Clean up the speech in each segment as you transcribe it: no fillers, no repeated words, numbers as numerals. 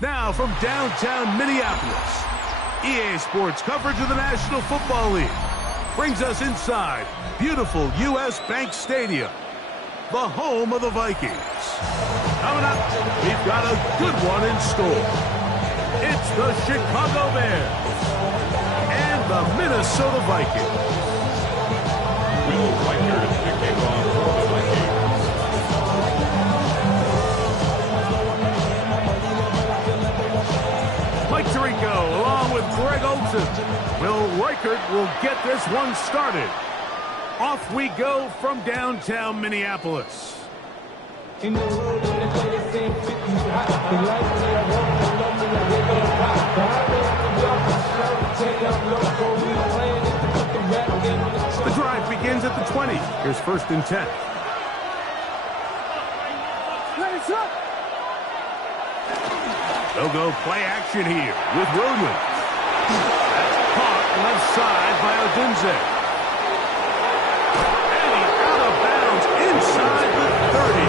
Now from downtown Minneapolis, EA Sports coverage of the National Football League brings us inside beautiful U.S. Bank Stadium, the home of the Vikings. Coming up, we've got a good one in store. It's the Chicago Bears and the Minnesota Vikings. Will Reichert kicking off for the Vikings. Mike Tirico along with Greg Olsen. Will Reichert will get this one started. Off we go from downtown Minneapolis. The drive begins at the 20. Here's 1st and 10. They'll go play action here with Williams. That's caught left side by Odunze. And he's out of bounds inside the 30.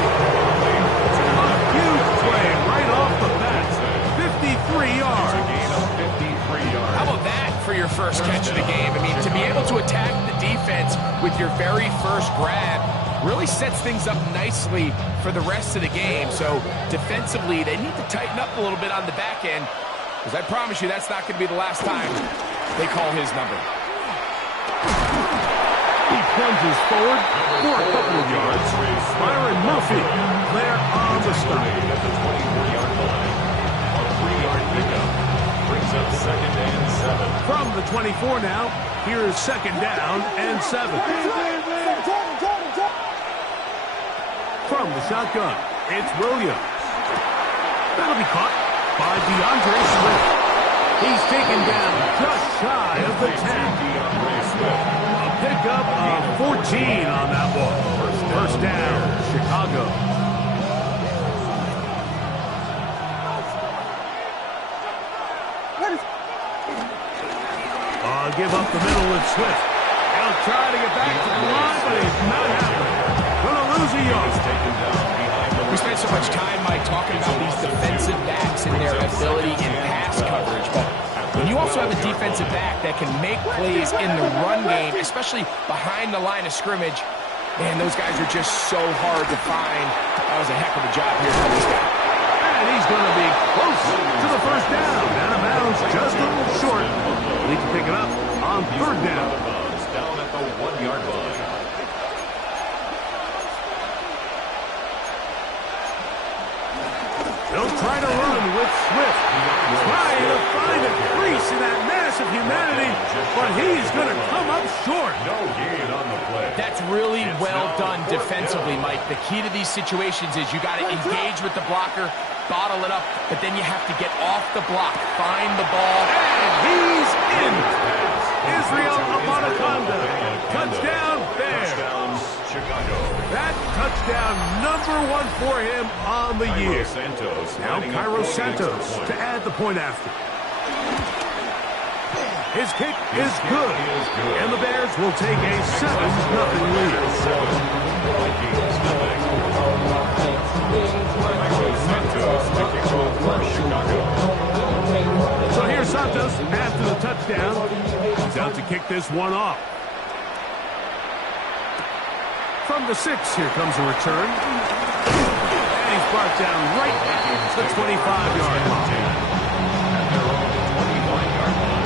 A huge play right off the bat. 53 yards. A gain of 53 yards. How about that for your first catch of the game? I mean, to be able to attack the defense with your very first grab really sets things up nicely for the rest of the game. So defensively, they need to tighten up a little bit on the back end, because I promise you that's not going to be the last time they call his number. He plunges forward for a couple of yards. Byron Murphy there on the stop. At the 24-yard line. A 3-yard pickup brings up 2nd and 7. From the 24 now, here's 2nd down and 7. From the shotgun, it's Williams. That'll be caught by DeAndre Swift. He's taken down just shy of the 10. A pickup of 14 on that one. First down, Chicago. Give up the middle with Swift. He'll try to get back to the line, but he's not happening. Gonna lose a yard. We spent so much time, Mike, talking about these defensive backs and their ability in pass coverage, but when you also have a defensive back that can make plays in the run game, especially behind the line of scrimmage, man, those guys are just so hard to find. That was a heck of a job here for this guy. And he's going to be close to the first down. Out of bounds, just a little short. Need to pick it up on 3rd down. Down at the 1-yard line. He'll try to run with Swift. Trying to find a crease in that mass of humanity, but he's going to come up short. No gain on the play. That's really well done defensively, Mike. The key to these situations is you got to engage with the blocker, bottle it up, but then you have to get off the block, find the ball. And he's in. Israel Abanaconda. Touchdown, Bears. Chicago. That touchdown #1 for him on the year. Now Cairo Santos to add the point after. His kick is good, and the Bears will take a 7-0 lead. So here's Santos after the touchdown. He's out to kick this one off. From the 6, here comes a return. And he's brought down right at the 25-yard line. At their own 25-yard line.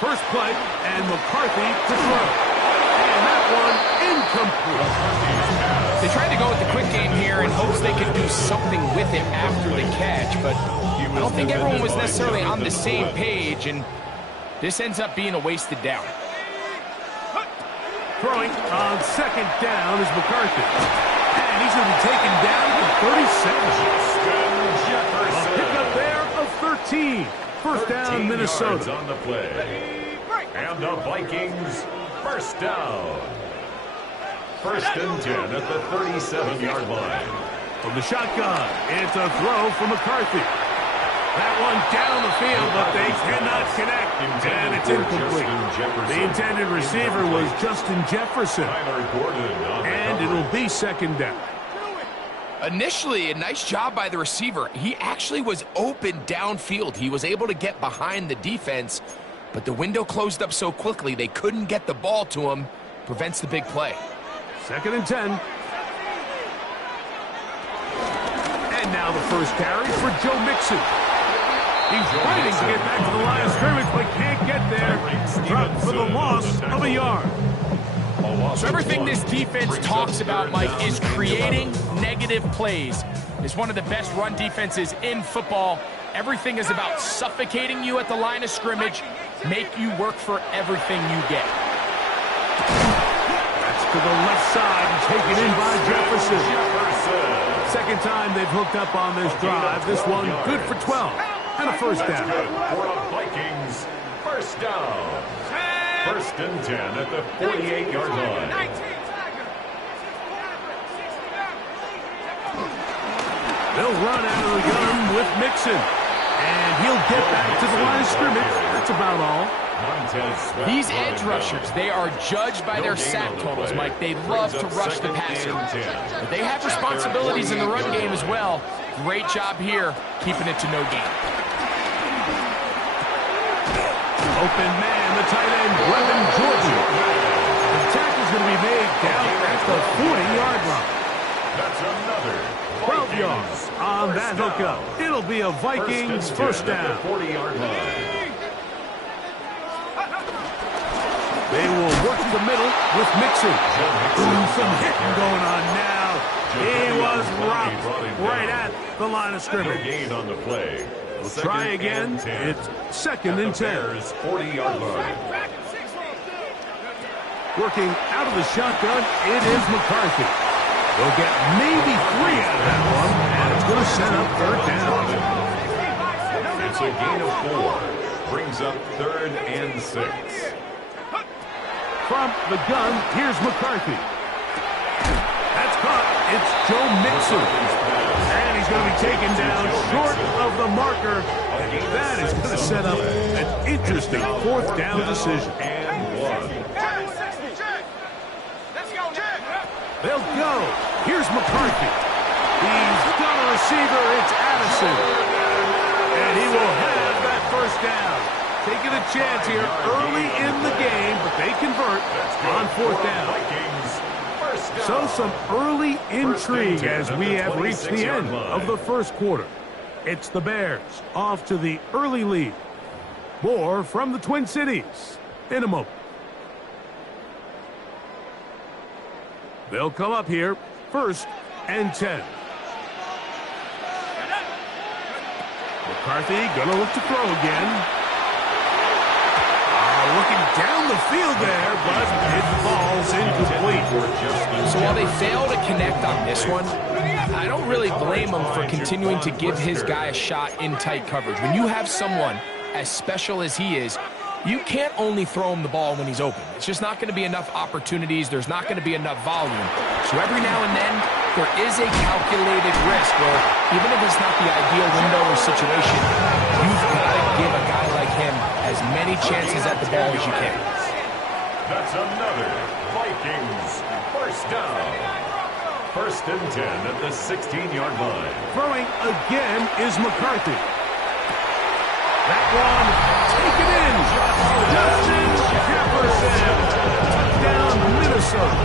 First play, and McCarthy to throw. And that one incomplete. They tried to go with the quick game here in hopes they could do something with it after the catch, but I don't think everyone was necessarily on the same page, and this ends up being a wasted down. Throwing on 2nd down is McCarthy. And he's going to be taken down to 37. A pickup there of 13. First down, Minnesota. On the play. And the Vikings first down. First and 10 at the 37-yard line. From the shotgun, it's a throw from McCarthy. That one down the field, but they cannot connect, and it's incomplete. The intended receiver was Justin Jefferson, and it'll be second down. Initially, a nice job by the receiver. He actually was open downfield. He was able to get behind the defense, but the window closed up so quickly they couldn't get the ball to him. Prevents the big play. Second and 10. And now the first carry for Joe Mixon. He's fighting to get back to the line of scrimmage, but can't get there. Dropped for the loss of a yard. So everything this defense talks about, Mike, is creating negative plays. It's one of the best run defenses in football. Everything is about suffocating you at the line of scrimmage, make you work for everything you get. That's to the left side and taken in by Jefferson. Second time they've hooked up on this drive. This one good for 12 and a first down. For the Vikings, first down. First and 10 at the 48-yard line. They'll run out of the gun with Mixon. And he'll get back to the line of scrimmage. That's about all. These edge rushers, they are judged by their sack totals, Mike. They love to rush the passer. But they have responsibilities in the run game as well. Great job here, keeping it to no gain. Open man, the tight end, Brevin Jordan. The tackle's going to be made down at the 40-yard line. That's another 12 yards on that hookup. It'll be a Vikings first down. 40-yard line. They will work to the middle with Mixon. Some hitting going on now. He was rocked right at the line of scrimmage. Gain on the play. We'll try again. It's second and 10. 40-yard line. Working out of the shotgun, it is McCarthy. They'll get maybe 3 out of that one, and it's going to set up third down. It's a gain of 4. Brings up third and 6. From the gun, here's McCarthy. That's caught. It's Joe Mixon. And he's going to be taken down short of the marker. And that is going to set up an interesting fourth down decision. They'll go. Here's McCarthy. He's got a receiver. It's Addison. And he will have that first down. Taking a chance here early in the game, but they convert on fourth down. So some early intrigue as we have reached the end of the first quarter. It's the Bears off to the early lead. More from the Twin Cities in a moment. They'll come up here first and 10. McCarthy gonna look to throw again. Looking down the field there, but it falls incomplete. So while they fail to connect on this one, I don't really blame him for continuing to give his guy a shot in tight coverage. When you have someone as special as he is, you can't only throw him the ball when he's open. It's just not going to be enough opportunities. There's not going to be enough volume. So every now and then, there is a calculated risk where even if it's not the ideal window or situation, you've got to give a guy like him as many chances at the ball as you can. That's another Vikings first down. First and 10 at the 16-yard line. Throwing again is McCarthy. That one taken in. Justin Jefferson. Touchdown, Minnesota.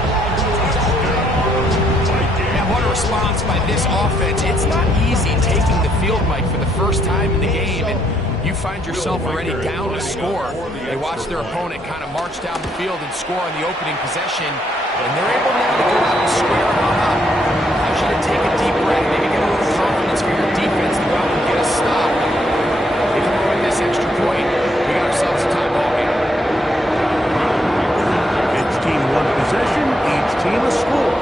And what a response by this offense. It's not easy taking the field, Mike, for the first time in the game. And you find yourself already down to score. They watch their opponent kind of march down the field and score on the opening possession. And they're able now to go out and square it on up. I should have taken a deep breath, maybe get a little confidence for your defense to go out and get a stop. If we win this extra point, we got ourselves a tie ball game. Each team one possession, each team a score.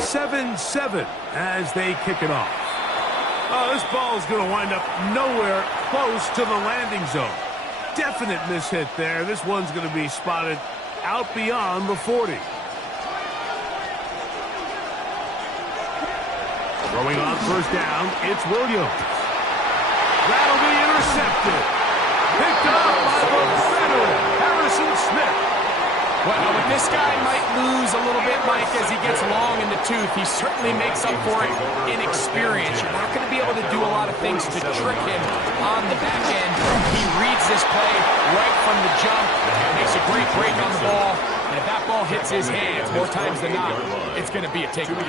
7-7 as they kick it off. Oh, this ball is going to wind up nowhere close to the landing zone. Definite mishit there. This one's going to be spotted out beyond the 40. Throwing on first down, it's Williams. That'll be intercepted. Picked up by the veteran, Harrison Smith. Well, what this guy might lose a little bit, Mike, as he gets long in the tooth, he certainly makes up for it in experience. You're not going to be able to do a lot of things to trick him on the back end. He reads this play right from the jump, makes a great break on the ball, and if that ball hits his hands more times than not, it's going to be a takeaway.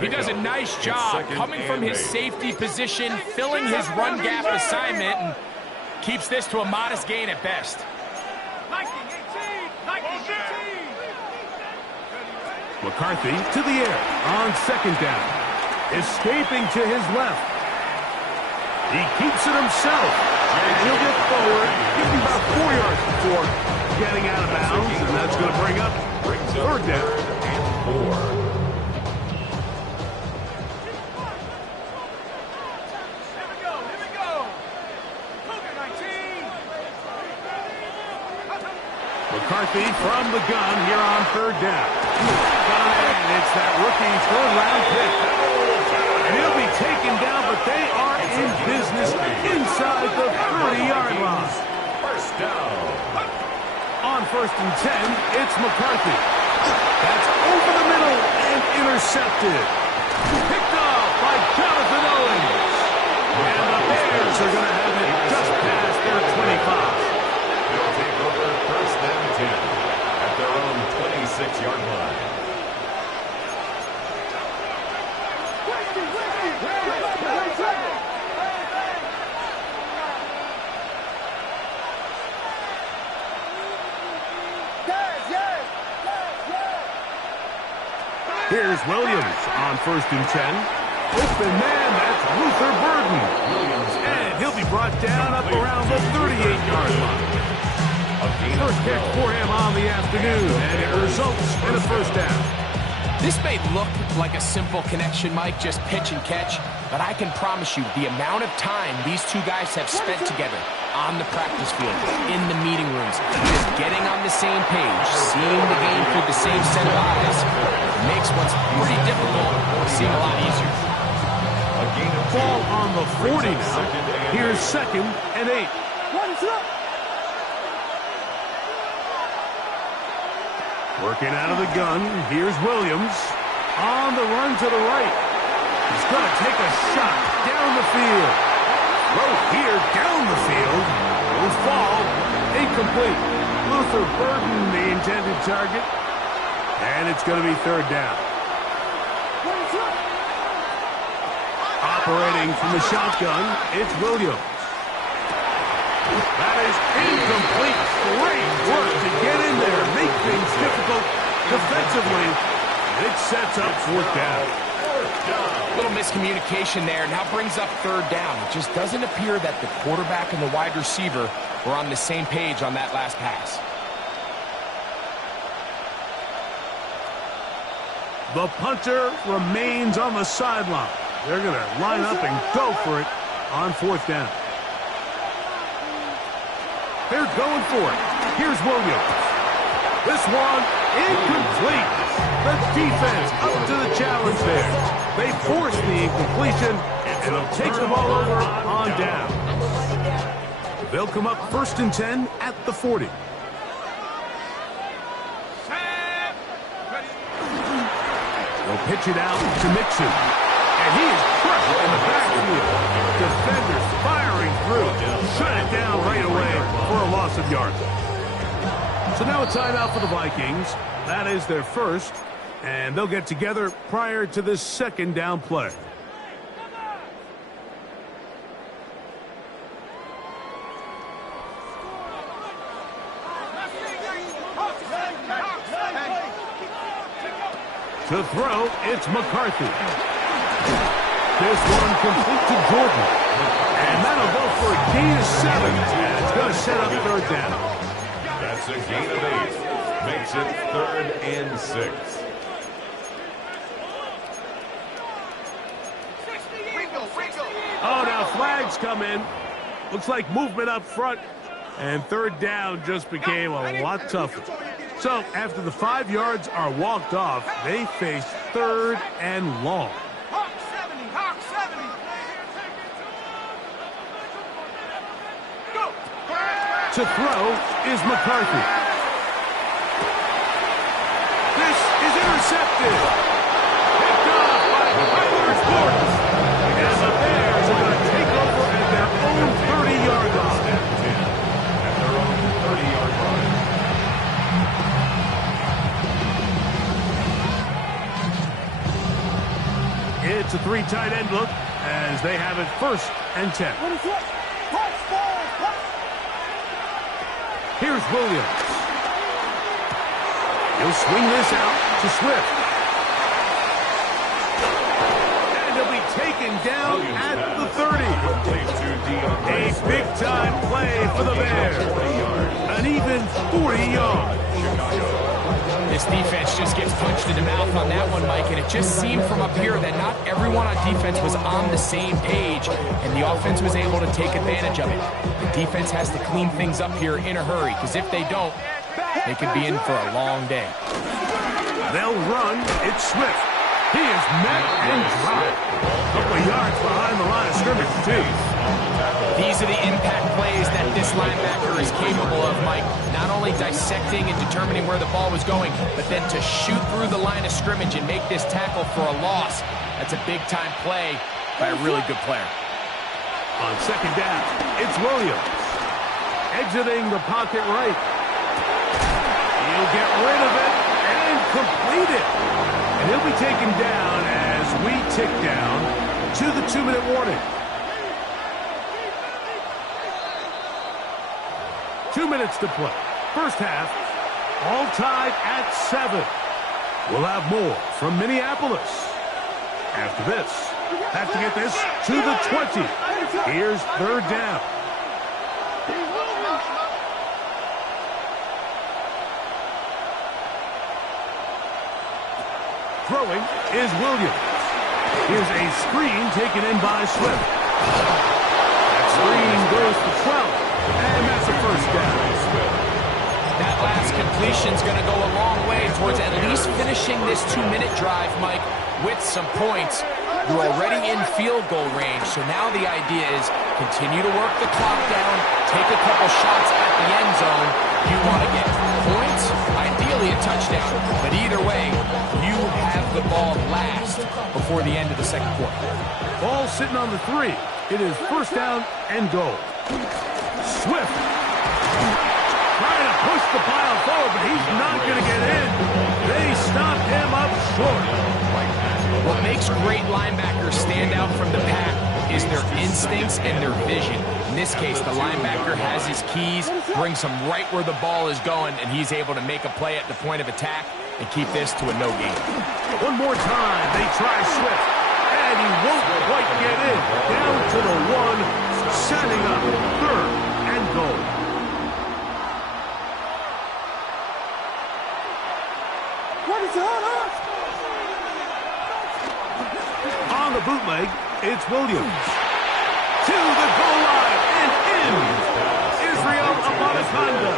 He does a nice job coming from his safety position, filling his run gap assignment, and keeps this to a modest gain at best. McCarthy to the air on second down. Escaping to his left. He keeps it himself. And he'll get forward. Give him about 4 yards before getting out of bounds. And that's going to bring up third down. And 4. McCarthy from the gun here on third down. And it's that rookie third-round pick. And he'll be taken down, but they are in business inside the 30-yard line. First down. On first and 10, it's McCarthy. That's over the middle and intercepted. Picked off by Jonathan Owens. And the Bears are going to have it just past their 25. They'll take over first and 10 at their own 26-yard line. Here's Williams on first and 10. Open man, that's Luther Burden. And he'll be brought down up around the 38-yard line. First catch for him on the afternoon, and it results in a first down. This may look like a simple connection, Mike, just pitch and catch, but I can promise you the amount of time these two guys have spent together on the practice field, in the meeting rooms, just getting on the same page, seeing the game through the same set of eyes, makes what's pretty difficult seem a lot easier. Ball on the 40 now. Here's second and 8. Working out of the gun, here's Williams. On the run to the right. He's going to take a shot down the field. Throw here down the field. Will fall. Incomplete. Luther Burden, the intended target. And it's going to be third down. Operating from the shotgun, it's Williams. That is incomplete. Great work to get in there, make things difficult defensively. It sets up fourth down. A little miscommunication there. Now brings up third down. It just doesn't appear that the quarterback and the wide receiver were on the same page on that last pass. The punter remains on the sideline. They're going to line up and go for it on fourth down. They're going for it. Here's Williams. This one incomplete. The defense up to the challenge there. They force the incompletion, and they'll take the ball over on down. They'll come up first and 10 at the 40. They'll pitch it out to Mixon. And he is crushed in the backfield. Defenders firing through. Shut it down right away for a loss of yards. So now a timeout for the Vikings. That is their first. And they'll get together prior to this second down play. To throw, it's McCarthy. This one complete to Jordan. And that'll go for a gain of 7. And it's going to set up third down. That's a gain of 8. Makes it 3rd and 6. Oh, now flags come in. Looks like movement up front. And third down just became a lot tougher. So after the 5 yards are walked off, they face third and long. To throw is McCarthy. This is intercepted. Picked off by Tyler Sports. And the Bears are going to take over at their own 30-yard line. At their own 30-yard line. It's a 3 tight end look as they have it 1st and 10. Here's Williams. He'll swing this out to Swift. And he'll be taken down at the 30. A big-time play for the Bears. An even 40 yards. This defense just gets punched in the mouth on that one, Mike, and it just seemed from up here that not everyone on defense was on the same page, and the offense was able to take advantage of it. The defense has to clean things up here in a hurry, because if they don't, they could be in for a long day. They'll run. It's Swift. He is met and dropped. A couple of yards behind the line of scrimmage, too. These are the impact plays that this linebacker is capable of, Mike. Not only dissecting and determining where the ball was going, but then to shoot through the line of scrimmage and make this tackle for a loss. That's a big-time play by a really good player. On 2nd down, it's Williams. Exiting the pocket right. He'll get rid of it and complete it. And he'll be taken down as we tick down to the 2-minute warning. 2 minutes to play. First half, all tied at 7. We'll have more from Minneapolis. After this, have to get this to the 20. Here's 3rd down. Throwing is Williams. Here's a screen taken in by Swift. That screen goes to 12. And that's a 1st down. That last completion's going to go a long way towards at least finishing this 2-minute drive, Mike, with some points. You're already in field goal range, so now the idea is continue to work the clock down, take a couple shots at the end zone. You want to get points, ideally a touchdown, but either way, you have the ball last before the end of the 2nd quarter. Ball sitting on the 3. It is 1st down and goal. Swift trying to push the pile forward, but he's not going to get in. They stop him up short. What makes great linebackers stand out from the pack is their instincts and their vision. In this case, the linebacker has his keys, brings him right where the ball is going, and he's able to make a play at the point of attack and keep this to a no gain. One more time, they try Swift, and he won't quite get in. Down to the 1, setting up 3rd and goal. What is on us? On the bootleg, it's Williams. To the goal line and in. Israel Abanikanda.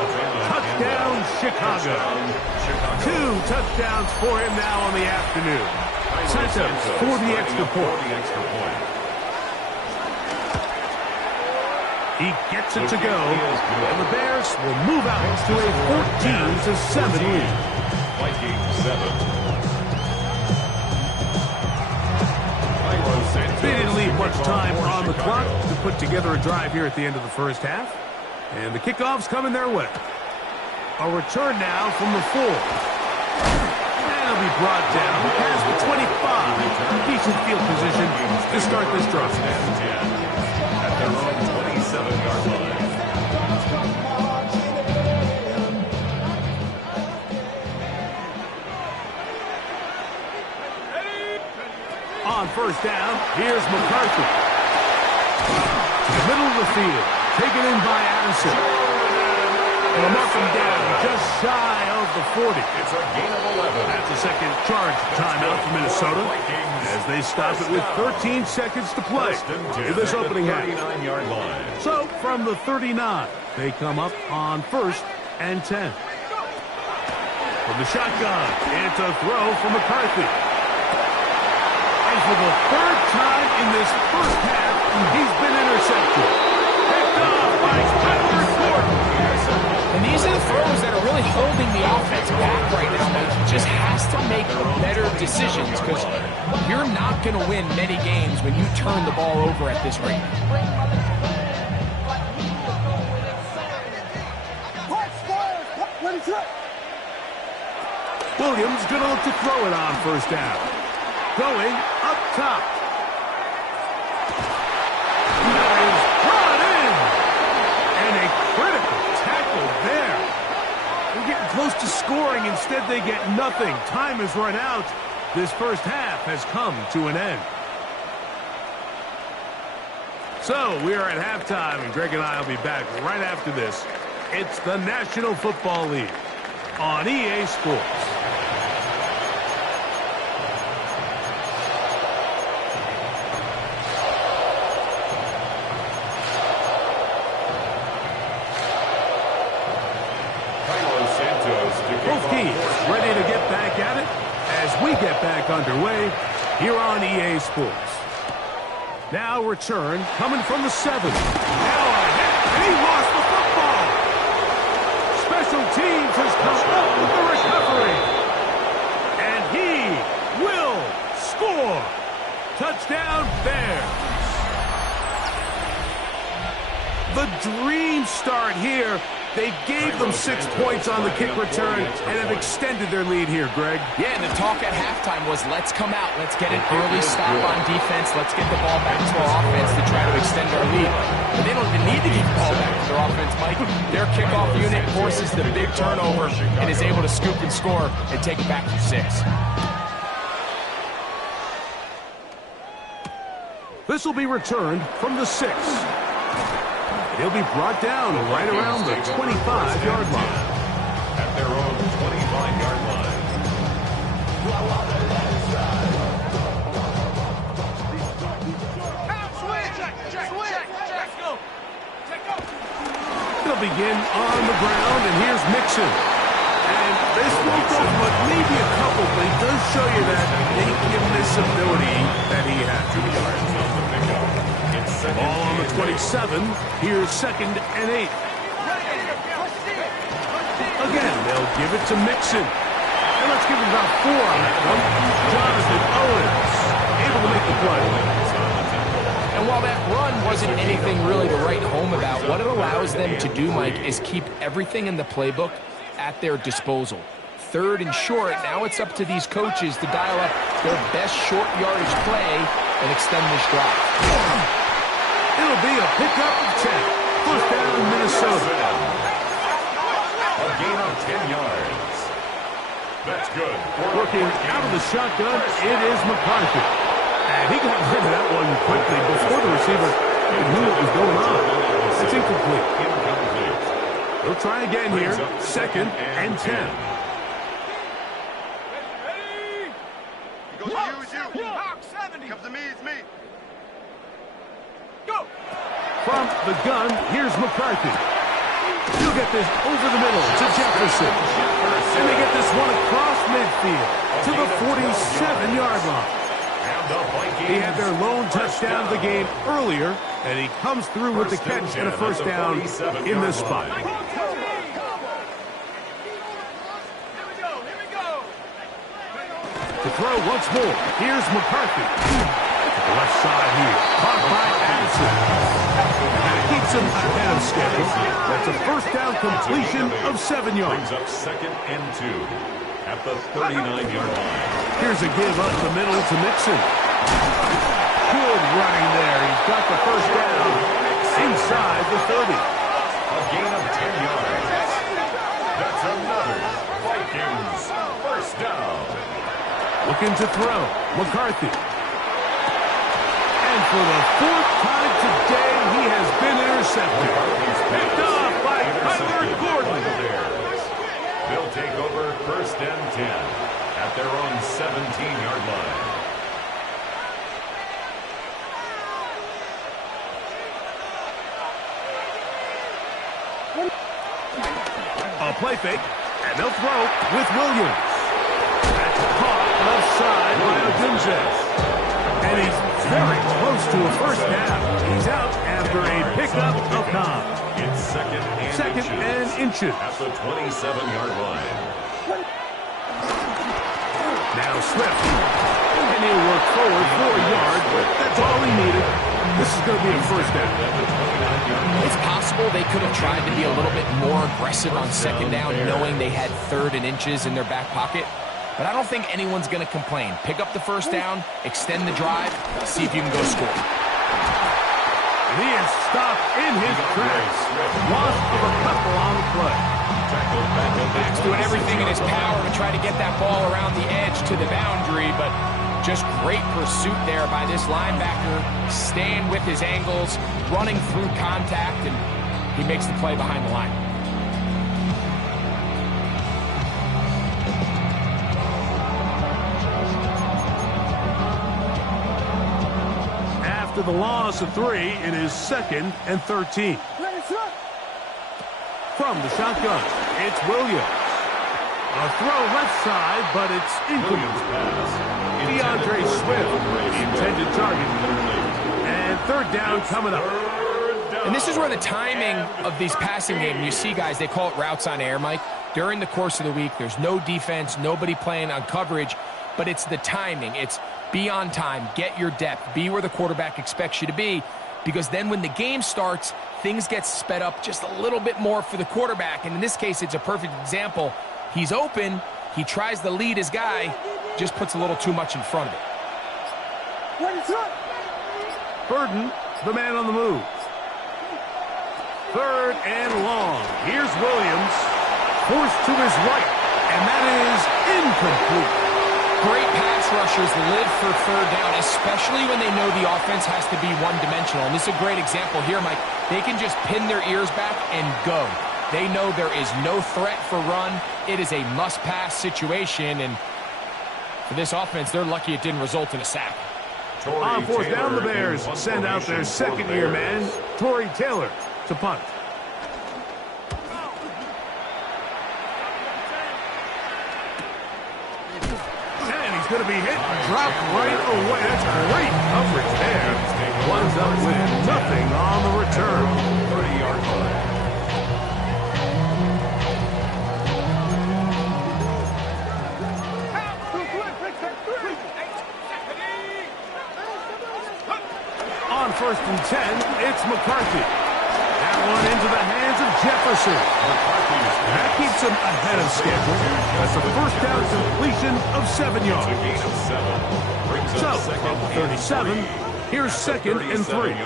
Touchdown, Chicago. 2 touchdowns for him now on the afternoon. Santos for the extra point. He gets it to go, and the Bears will move out to a 14-7 lead. Vikings 7. They didn't leave much time on the clock to put together a drive here at the end of the first half. And the kickoff's coming their way. A return now from the 4. And he'll be brought down past the 25. Decent field position to start this drive. At their own 27-yard line. On 1st down, here's McCarthy. To the middle of the field, taken in by Addison. And a mark him down just shy of the 40. It's a gain of 11. That's a second charge timeout for Minnesota as they stop it with 13 seconds to play in this opening half. 39-yard line. So from the 39, they come up on 1st and 10. From the shotgun, it's a throw from McCarthy. And for the 3rd time in this first half, he's been intercepted. Picked off by Tyler Gordon. these are the throws that are really holding the offense back right now, Mike. He just has to make better decisions because you're not going to win many games when you turn the ball over at this rate. Williams going to look to throw it on first down. Going up top. That is brought in. And a critical tackle there. They're getting close to scoring. Instead, they get nothing. Time has run out. This first half has come to an end. So, we are at halftime, and Greg and I will be back right after this. It's the National Football League on EA Sports. Both teams ready to get back at it as we get back underway here on EA Sports. Now return coming from the 7. Now a hit, and he lost the football. Special teams has come up with the recovery. And he will score. Touchdown Bears. The dream start here. They gave them 6 points on the kick return and have extended their lead here, Greg. Yeah, and the talk at halftime was, let's come out, let's get an early stop on defense, let's get the ball back to our offense to try to extend our lead. But they don't even need to get the ball back to their offense, Mike. Their kickoff unit forces the big turnover and is able to scoop and score and take it back to 6. This will be returned from the 6. He'll be brought down right around the 25-yard line. At their own 25-yard line. He'll begin on the ground, and here's Mixon. And this won't go but maybe a couple, but he does show you that make-him-miss-ability that he has. 2 yards on the pickup. Ball on the 27. Here's 2nd and 8. Again, they'll give it to Mixon. And let's give him about 4 on that one. Jonathan Owens able to make the play. And while that run wasn't anything really to write home about, what it allows them to do, Mike, is keep everything in the playbook at their disposal. 3rd and short, now it's up to these coaches to dial up their best short yardage play and extend this drive. It'll be a pickup of 10. First down, Minnesota. A gain of 10 yards. That's good. Working out of the shotgun, it is McCarthy. And he got rid of that one quickly before the receiver knew what was going on. It's incomplete. They'll try again here. 2nd and 10. He goes to you. Comes to me, it's me. Go! From the gun, here's McCarthy. He'll get this over the middle to Jefferson. And they get this one across midfield to the 47-yard line. He had their lone touchdown of the game earlier, and he comes through with the catch and a first down in this spot. To throw once more, here's McCarthy. The left side here, caught by Addison. That keeps him ahead of schedule. That's a first down completion of 7 yards. Brings up 2nd and 2 at the 39-yard line. Here's a give up the middle to Mixon. Good running there. He's got the first down inside the 30. A gain of 10 yards. That's another Vikings first down. Looking to throw. McCarthy. And for the 4th time today, he has been intercepted. Picked off by Kyler Gordon. They'll take over 1st and 10 at their own 17-yard line. A play fake, and they'll throw with Williams. That's caught left side by Odunze. And he's very close to a first down. He's out after a pickup of 9. It's second and inches. At the 27-yard line. Now Swift. And he'll work forward 4 yards, but that's all he needed. This is going to be a first down. It's possible they could have tried to be a little bit more aggressive on second down, knowing they had 3rd and inches in their back pocket. But I don't think anyone's going to complain. Pick up the first down, extend the drive, see if you can go score. And he is stopped in his tracks. Loss of a couple on the play. Max doing everything in his power to try to get that ball around the edge to the boundary, but just great pursuit there by this linebacker, staying with his angles, running through contact, and he makes the play behind the line. After the loss of 3, it is 2nd and 13. From the shotgun, it's Williams. A throw left side, but it's incomplete. DeAndre Swift, the intended target. And 3rd down coming up. And this is where the timing of these passing games, you see guys, they call it routes on air, Mike. During the course of the week, there's no defense, nobody playing on coverage, but it's the timing. It's be on time, get your depth, be where the quarterback expects you to be, because then when the game starts, things get sped up just a little bit more for the quarterback. And in this case, it's a perfect example. He's open, he tries to lead his guy, just puts a little too much in front of it. Burden, the man on the move. 3rd and long. Here's Williams, forced to his right, and that is incomplete. Great pass rushers live for 3rd down, especially when they know the offense has to be one-dimensional. And this is a great example here, Mike. They can just pin their ears back and go. They know there is no threat for run. It is a must-pass situation, and for this offense, they're lucky it didn't result in a sack. On 4th down, the Bears send out their 2nd-year man, Tory Taylor, to punt. And he's going to be hit and dropped right away. That's great coverage there. Winds up with nothing on the return. 30-yard line. On 1st and 10, it's McCarthy. That one into the hands of Jefferson. That keeps him ahead of schedule. That's a first down completion of 7 yards. So, from 37, here's 2nd and 3.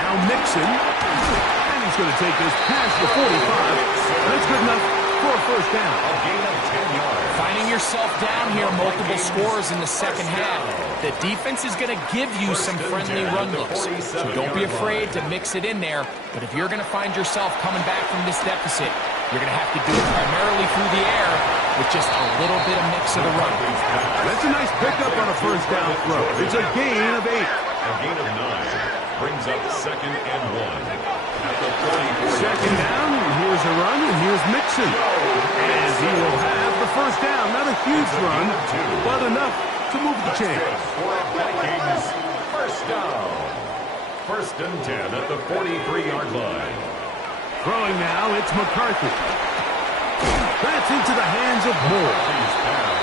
Now Mixon. And he's going to take this past the 45. That's good enough for a first down. A gain of 10 yards. Finding yourself down here, multiple scores in the second half. The defense is going to give you some friendly run looks, so don't be afraid to mix it in there. But if you're going to find yourself coming back from this deficit, you're going to have to do it primarily through the air with just a little bit of mix of the run. That's a nice pickup on a first down throw. It's a gain of 8. A gain of 9 brings up 2nd and 1. At the 34. 2nd down, here's a run, and here's Mixon. And he will have the first down. Not a huge run, but enough to move the chains. Vikings, first down. 1st and 10 at the 43-yard line. Throwing now, it's McCarthy. That's into the hands of Moore.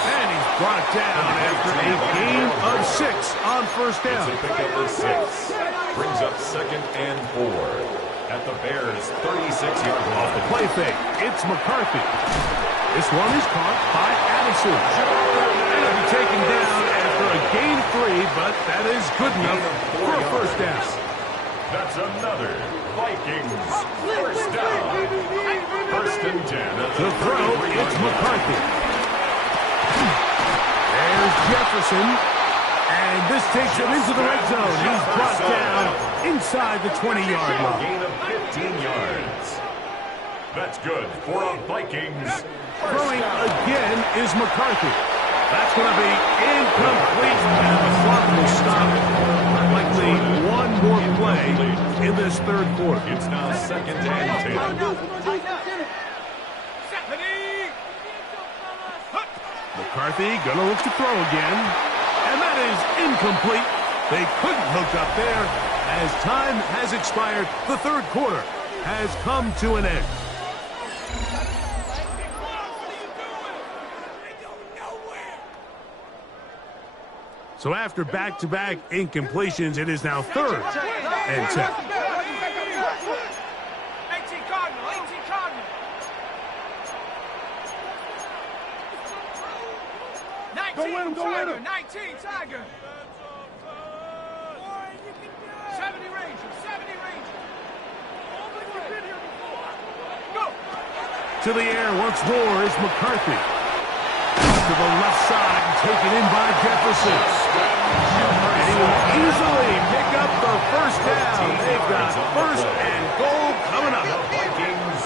And he's brought down after a gain of 6 on first down. It's a pickup of 6. Brings up 2nd and 4. At the Bears' 36-yard line. Off the play fake, it's McCarthy. This one is caught by Addison. And it'll be taken down after a gain of 3, but that is good enough for a first down. That's another Vikings first down. 1st and 10. The throw, it's McCarthy. There's Jefferson. And this takes him into the red zone. He's brought down inside the 20-yard line. Gain of 15 yards. That's good for a Vikings. Throwing again is McCarthy. That's going to be incomplete. And the clock will stop. Likely one more play in this 3rd quarter. It's now 2nd and 10. McCarthy going to look to throw again. And that is incomplete. They couldn't hook up there as time has expired. The third quarter has come to an end. So after back-to-back incompletions, it is now 3rd and 10. 18 Cardinal, 18 Cardinal. 19 Tiger, 19 Tiger. 70 Rangers, 70 Rangers. Go. To the air once more is McCarthy. To the left side, taken in by Jefferson. And he will easily pick up the first down. They've got 1st and goal coming up. Vikings,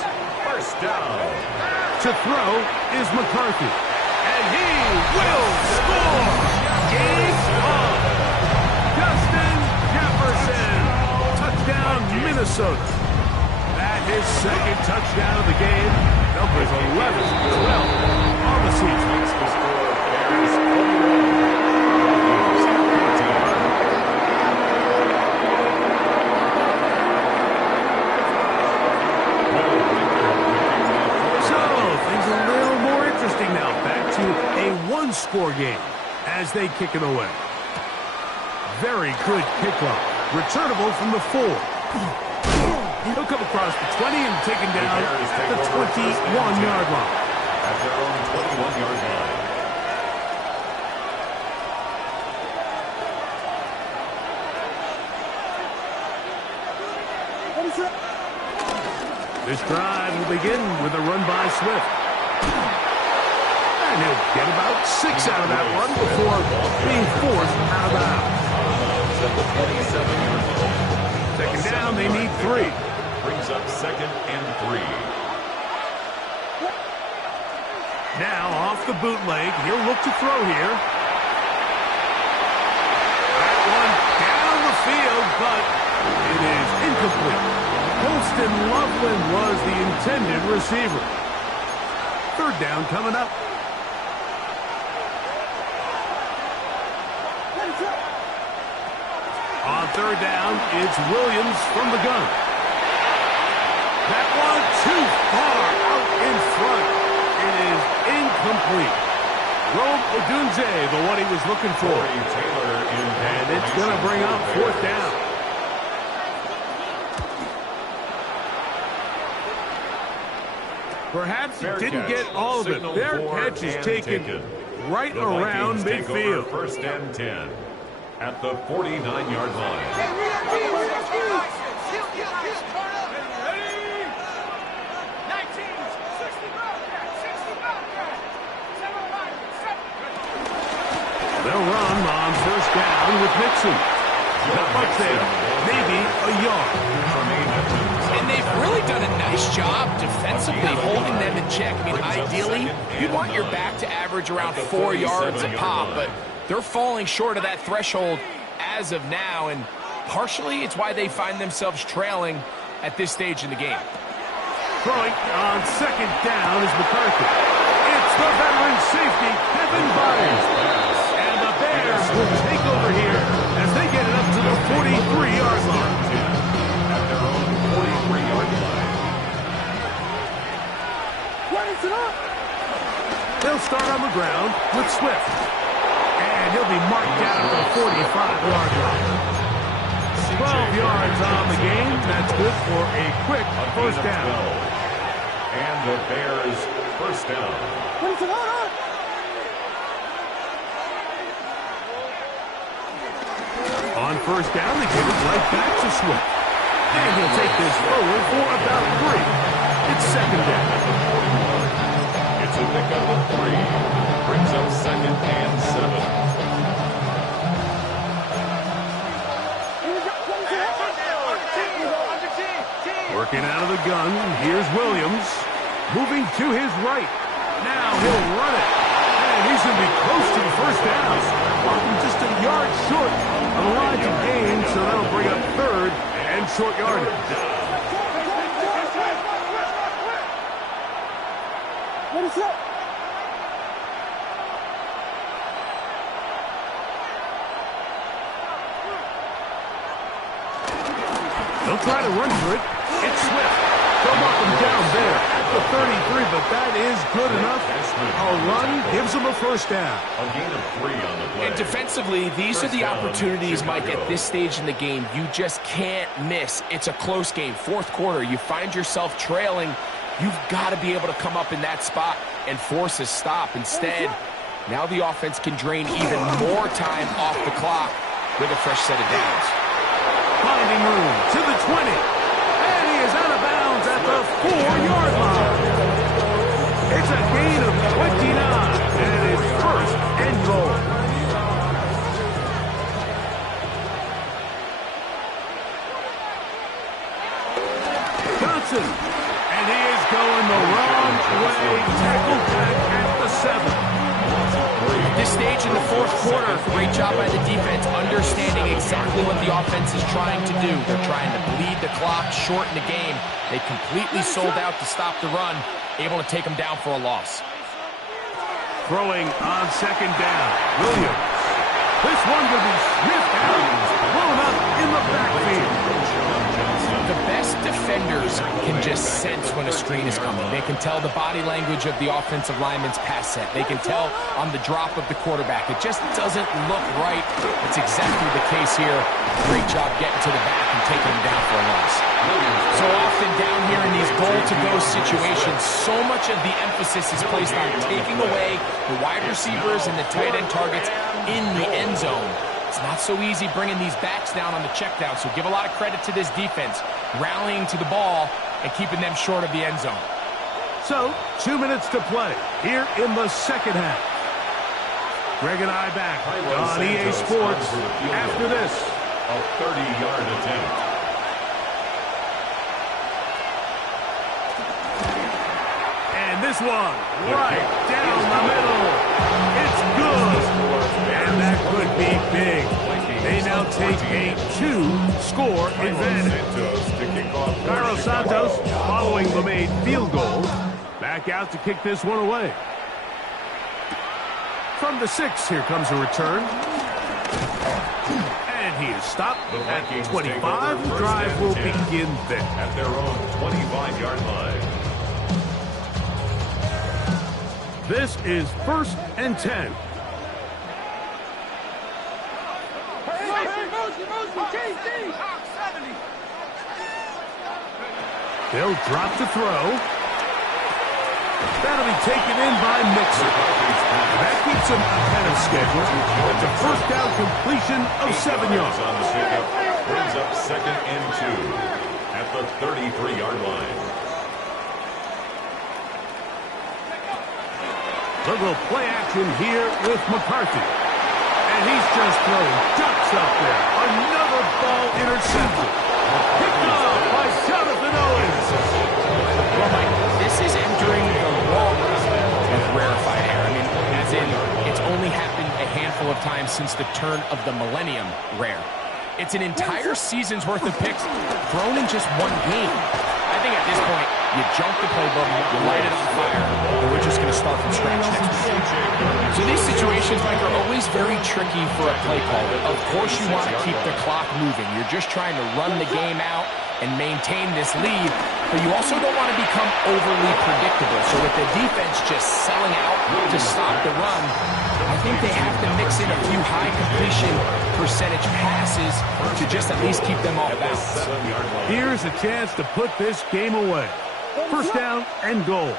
1st down. To throw is McCarthy. And he will score. Game on. Justin Jefferson. Touchdown, Minnesota. That is 2nd touchdown of the game. Numbers 11, 12 on the season. Now back to a one-score game as they kick it away. Very good kickoff. Returnable from the 4. He'll come across the 20 and taken down at the 21-yard line. At their own 21-yard line. This drive will begin with a run by Swift. And he'll get about 6 out of that one before being forced out of bounds. Second down, they need 3. Brings up 2nd and 3. Now off the bootleg, he'll look to throw here. That one down the field, but it is incomplete. Holston Loveland was the intended receiver. 3rd down coming up. On 3rd down, it's Williams from the gun. That one too far out in front. It is incomplete. Rome Odunze, the one he was looking for. And it's going to bring up 4th down. Perhaps he didn't get all of it. Their catch is taken right around midfield. 1st and 10 at the 49-yard line. They'll run on 1st down with Nixon. Not much there. Maybe a yard. And they've really done a nice job defensively holding them in check. I mean, ideally, you'd want your back to average around 4 yards a pop, but they're falling short of that threshold as of now, and partially it's why they find themselves trailing at this stage in the game. Throwing on 2nd down is McCarthy. It's the veteran safety, Kevin Byers. And the Bears will take over here as they get it up to the 43-yard line. At their own 43-yard line. They'll start on the ground with Swift. And he'll be marked down at the 45-yard line. 12 yards on the game. That's good for a quick 1st down. And the Bears 1st down. On 1st down, they give it right back to Swift. And he'll take this forward for about 3. It's 2nd down. It's a pickup of 3. Brings up 2nd and 7. Working out of the gun, here's Williams. Moving to his right. Now he'll run it. And he's going to be close to the 1st down. Walking just a yard short of the line to gain, so that'll bring up 3rd and short yardage. What is that? They'll try to run for it. It's Swift. They'll knock him down there at the 33, but that is good enough. A run gives them a first down. A gain of 3 on the play. And defensively, these are the opportunities, Mike, at this stage in the game. You just can't miss. It's a close game. Fourth quarter, you find yourself trailing. You've got to be able to come up in that spot and force a stop. Instead, now the offense can drain even more time off the clock with a fresh set of downs. Finding room to the 20. And he is out of bounds at the 4-yard line. It's a gain of 29. And it's first and goal. Johnson. And he is going the wrong way. Tackled back at the 7. At this stage in the fourth quarter, great job by the defense understanding exactly what the offense is trying to do. They're trying to bleed the clock, shorten the game. They completely sold out to stop the run, able to take them down for a loss. Throwing on second down, Williams. This one will be sniffed out, blown up in the backfield. The best defenders can just sense when a screen is coming. They can tell the body language of the offensive lineman's pass set. They can tell on the drop of the quarterback. It just doesn't look right. It's exactly the case here. Great job getting to the back and taking him down for a loss. So often down here in these goal-to-go situations, so much of the emphasis is placed on taking away the wide receivers and the tight end targets in the end zone. It's not so easy bringing these backs down on the check down, so give a lot of credit to this defense, rallying to the ball and keeping them short of the end zone. So, 2 minutes to play here in the second half. Greg and I back on EA Sports after this. A 30-yard attempt. And this one, right down the middle. It's good. And that could be big. They now take a 2-score advantage. Cairo Santos, following the made field goal, back out to kick this one away. From the 6, here comes a return. And he is stopped at 25. The drive will begin there. At their own 25-yard line. This is 1st and 10. They'll drop to throw. That'll be taken in by Mixon. That keeps him ahead of schedule. It's a first down completion of 7 yards. On the pickup, brings up 2nd and 2 at the 33-yard line. A little play action here with McCarthy. And he's just throwing ducks up there. Another ball intercepted. Picked off by Jonathan Owens. Well, Mike, this is entering the wrong with rarefied air. I mean, as in, it's only happened a handful of times since the turn of the millennium rare. It's an entire season's worth of picks thrown in just one game. I think at this point, you jump the playbook, you light it on fire, and we're just going to start from scratch next week. So these situations, Mike, are always very tricky for a play caller. Of course you want to keep the clock moving. You're just trying to run the game out and maintain this lead, but you also don't want to become overly predictable. So with the defense just selling out to stop the run, I think they have to mix in a few high completion percentage passes to just at least keep them off balance. Here's a chance to put this game away. First down and goal.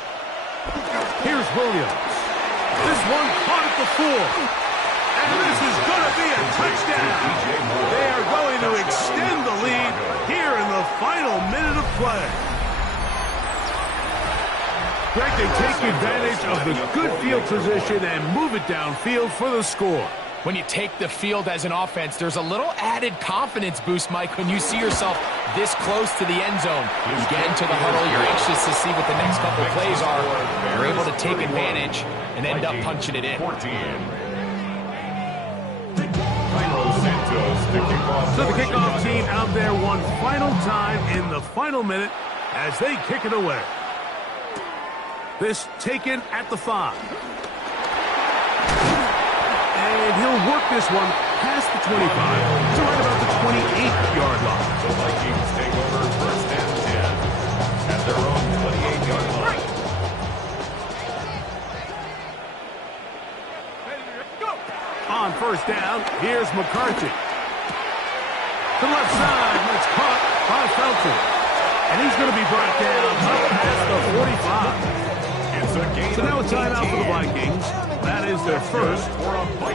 Here's Williams. This one caught at the 4. And this is going to be a touchdown. They are going to extend the lead here in the final minute of play. Greg, they take advantage of the good field position and move it downfield for the score. When you take the field as an offense, there's a little added confidence boost, Mike, when you see yourself this close to the end zone. You get into the huddle, you're anxious to see what the next couple plays are. You're able to take advantage and end up punching it in. So the kickoff team out there one final time in the final minute as they kick it away. This taken at the 5. And he'll work this one past the 25 to right about the 28-yard line. The Vikings take over first and 10 at their own 28-yard line. On first down, here's McCarthy. To the left side, that's caught by Felton. And he's going to be brought down up past the 45. It's a game. So now a timeout for the Vikings. That is their first.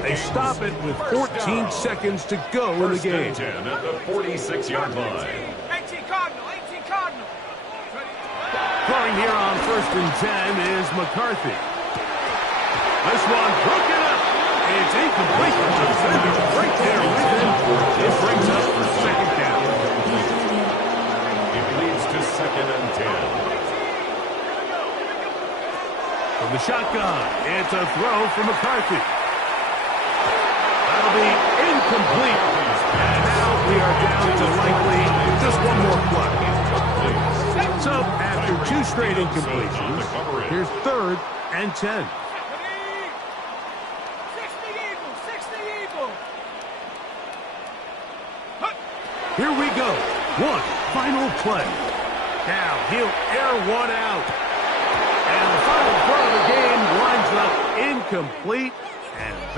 They stop it with 14 seconds to go in the game. First and 10 at the 46-yard line. 18 Cardinal, 18 Cardinal. Throwing here on first and 10 is McCarthy. This one broken up. It's incomplete. The defender right there with him. It brings up for second down. It leads to second and 10. From the shotgun, it's a throw from McCarthy. That'll be incomplete. And now we are down to likely just one more play. So after two straight incompletions, here's third and 10. 60 Eagles, 60 Eagles. Here we go. One final play. Now he'll air one out. And the final throw of the game winds up incomplete. And that